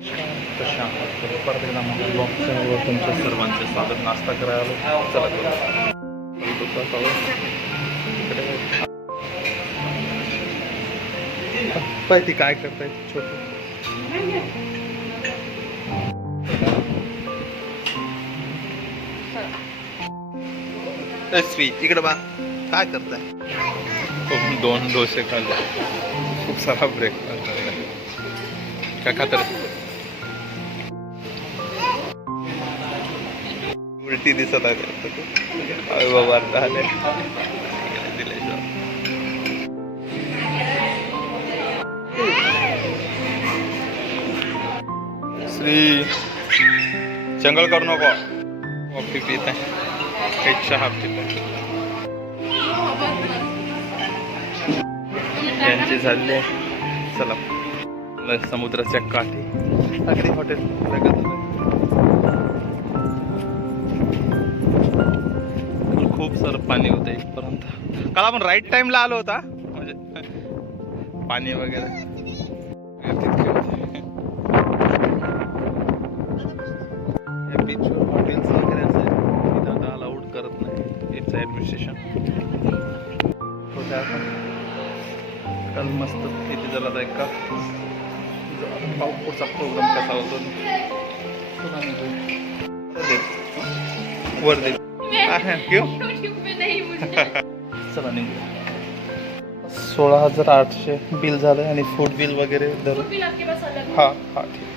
परत एकदा माझ्या ब्लॉग चॅनलवर तुमच्या सर्वांचे स्वागत नाश्ता करायला चला करू. ती काय करताय छोटी ए, इकडे बा काय करताय दोन डोसे खाल्ले खूप सारा ब्रेकफास्ट काय खातर उलटी दिसत आहे. अरे बाबा झाले दिले श्री चंगल करू नको. कॉफी पित आहे. चहा पित. आहे त्यांचे झाले. चला. समुद्राच्या काठी. अगदी हॉटेल लगत आहे. सारं पाणी होतं इथपर्यंत. काल आपण राईट टाइमला आलो होता. म्हणजे पाणी वगैरे. बीचवर हॉटेल्स वगैरे असेल तिथं आता अलाउड करत नाही. ॲडमिनिस्ट्रेशन होत्या काल मस्त किती झाला प्रोग्राम कसा होतो. चला सोळा हजार आठशे बिल झालं आणि फूड बिल वगैरे धरून. हां हां ठीक.